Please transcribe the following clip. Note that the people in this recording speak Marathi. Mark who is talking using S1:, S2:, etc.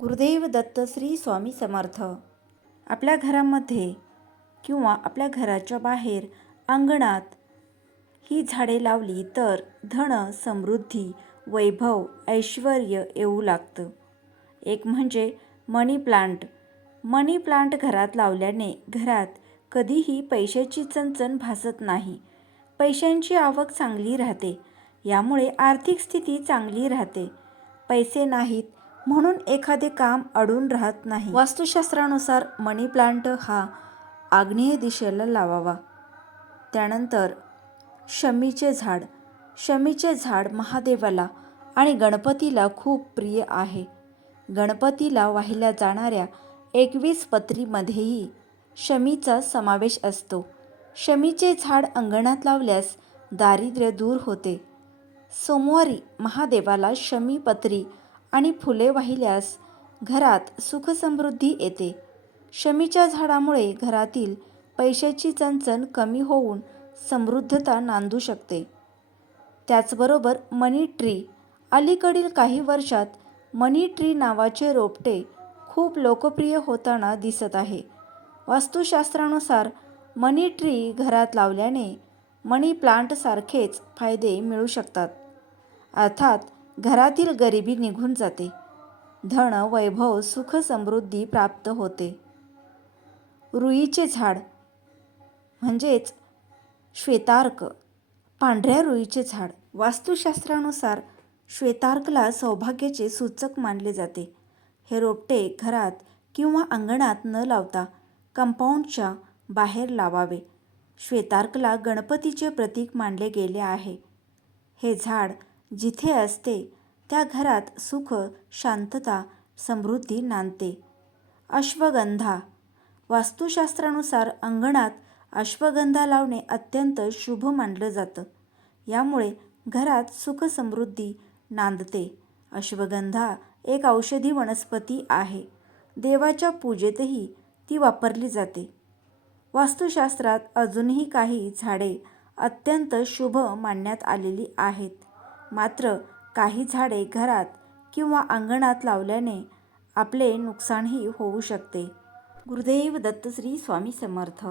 S1: गुरुदेव दत्त श्री स्वामी समर्थ. आपल्या घरामध्ये किंवा आपल्या घराच्या बाहेर अंगणात ही झाडे लावली तर धन समृद्धी वैभव ऐश्वर येऊ लागतं. एक म्हणजे मनी प्लांट. मनी प्लांट घरात लावल्याने घरात कधीही पैशाची चणचण भासत नाही. पैशांची आवक चांगली राहते. यामुळे आर्थिक स्थिती चांगली राहते. पैसे नाहीत म्हणून एखादे काम अडून राहत नाही. वास्तुशास्त्रानुसार मनी प्लांट हा आग्नेय दिशेला लावावा. त्यानंतर शमीचे झाड. शमीचे झाड महादेवाला आणि गणपतीला खूप प्रिय आहे. गणपतीला वाहिल्या जाणाऱ्या एकवीस पत्रीमध्येही शमीचा समावेश असतो. शमीचे झाड अंगणात लावल्यास दारिद्र्य दूर होते. सोमवारी महादेवाला शमी पत्री आणि फुले वाहिल्यास घरात सुखसमृद्धी येते. शमीच्या झाडामुळे घरातील पैशाची चणचण कमी होऊन समृद्धता नांदू शकते. त्याचबरोबर मनी ट्री अलीकडील काही वर्षात मनी ट्री नावाचे रोपटे खूप लोकप्रिय होताना दिसत आहे. वास्तुशास्त्रानुसार मनी ट्री घरात लावल्याने मनी प्लांटसारखेच फायदे मिळू शकतात. अर्थात घरातील गरिबी निघून जाते. धन वैभव सुख समृद्धी प्राप्त होते. रुईचे झाड म्हणजेच श्वेतार्क पांढऱ्या रुईचे झाड. वास्तुशास्त्रानुसार श्वेतार्कला सौभाग्याचे सूचक मानले जाते. हे रोपटे घरात किंवा अंगणात न लावता कंपाऊंडच्या बाहेर लावावे. श्वेतार्कला गणपतीचे प्रतीक मानले गेले आहे. हे झाड जिथे असते त्या घरात सुख शांतता समृद्धी नांदते. अश्वगंधा. वास्तुशास्त्रानुसार अंगणात अश्वगंधा लावणे अत्यंत शुभ मानलं जातं. यामुळे घरात सुख समृद्धी नांदते. अश्वगंधा एक औषधी वनस्पती आहे. देवाच्या पूजेतही ती वापरली जाते. वास्तुशास्त्रात अजूनही काही झाडे अत्यंत शुभ मानण्यात आलेली आहेत. मात्र काही झाडे घरात किंवा अंगणात लावल्याने आपले नुकसानही होऊ शकते. गुरुदेव दत्त श्री स्वामी समर्थ.